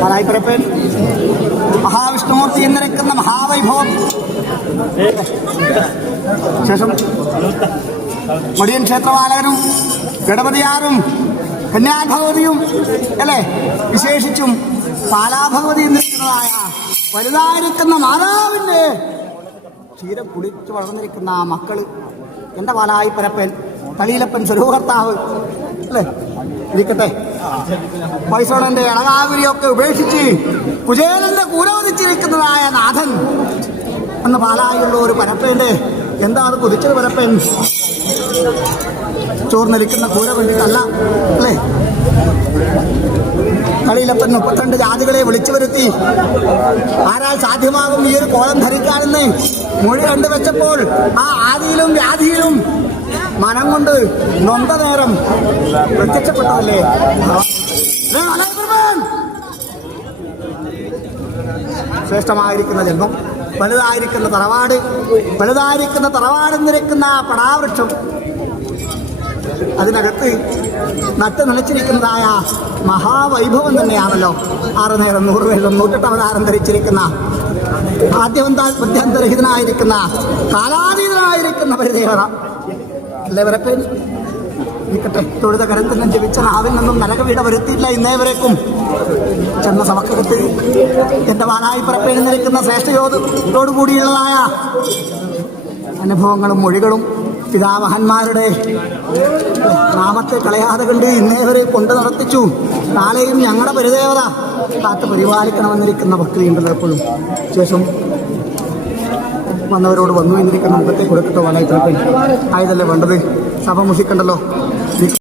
പാലായിപ്പരപ്പൻ മഹാവിഷ്ണുമൂർത്തി എന്നിരിക്കുന്ന മഹാവൈഭവം. ശേഷം മടിയൻ ക്ഷേത്രപാലകനും ഗണപതിയാറും കന്യാഭഗവതിയും അല്ലേ? വിശേഷിച്ചും പാലാഭഗവതി എന്നിരിക്കുന്നതായ വലുതായിരിക്കുന്ന മാതാവിന്റെ ക്ഷീരം കുളിച്ചു വളർന്നിരിക്കുന്ന ആ മക്കൾ. എന്റെ പാലായി പരപ്പൻ തളിയിലപ്പൻ സ്വരൂഹർത്താവ് അല്ലേ? ഇരിക്കട്ടെ. പൈസോടന്റെ ഇളകാവിരിയൊക്കെ ഉപേക്ഷിച്ച് കുചേലന്റെ കൂരവതിച്ചിരിക്കുന്നതായ നാഥൻ അന്ന് പാലായുള്ള ഒരു പരപ്പേന്റെ എന്താ അത് കുതിച്ചത് പരപ്പൻ? ചോർന്നിരിക്കുന്ന കൂര വേണ്ടിയിട്ടല്ല അല്ലേ? കളിയിലപ്പൻ മുപ്പത്തിരണ്ട് ജാതികളെ വിളിച്ചു വരുത്തി ആരാൽ സാധ്യമാകും ഈ ഒരു കോലം ധരിക്കാനെന്ന് മൊഴി കണ്ടുവച്ചപ്പോൾ ആ ആദിയിലും വ്യാധിയിലും മനം കൊണ്ട് നൊന്ത നേരം പ്രത്യക്ഷപ്പെട്ടതല്ലേ ശ്രേഷ്ഠമായിരിക്കുന്ന ജന്മം വലുതായിരിക്കുന്ന തറവാട് വലുതായിരിക്കുന്ന ആ പടാവൃക്ഷം അതിനകത്ത് നട്ട് നിലച്ചിരിക്കുന്നതായ മഹാവൈഭവം തന്നെയാണല്ലോ. ആറ് നേരം നൂറ് നേരം നൂറ്റെട്ട് അവതാരം ധരിച്ചിരിക്കുന്ന ആദ്യവന്താ മധ്യാന്തരഹിതനായിരിക്കുന്ന കാലാതീതനായിരിക്കുന്ന പരിദേവത. അല്ലേ നിൽക്കട്ടെ തൊഴുത കരത്തിനും ജപിച്ച നാവിൽ നിന്നും നരകവീട വരുത്തിയില്ല ഇന്നേ വരേക്കും. ചെന്ന സമക്കകത്ത് എന്റെ വാനായി ശ്രേഷ്ഠയോധത്തോടു കൂടിയുള്ളതായ അനുഭവങ്ങളും മൊഴികളും പിതാമഹന്മാരുടെ നാമത്തെ കളയാതെ കണ്ട് ഇന്നേ വരെ കൊണ്ടു നടത്തിച്ചു. നാളെയും ഞങ്ങളുടെ പരിദേവത കാത്ത് പരിപാലിക്കണമെന്നിരിക്കുന്ന ഭക്തിയുണ്ടല്ലോ എപ്പോഴും. ശേഷം വന്നവരോട് വന്നു എന്നിരിക്കുന്ന മുഖത്തെ കൊടുക്കട്ടോ വലയത്തിലപ്പൻ ആയതല്ലേ വേണ്ടത്? സഭ മുഷിക്കണ്ടല്ലോ.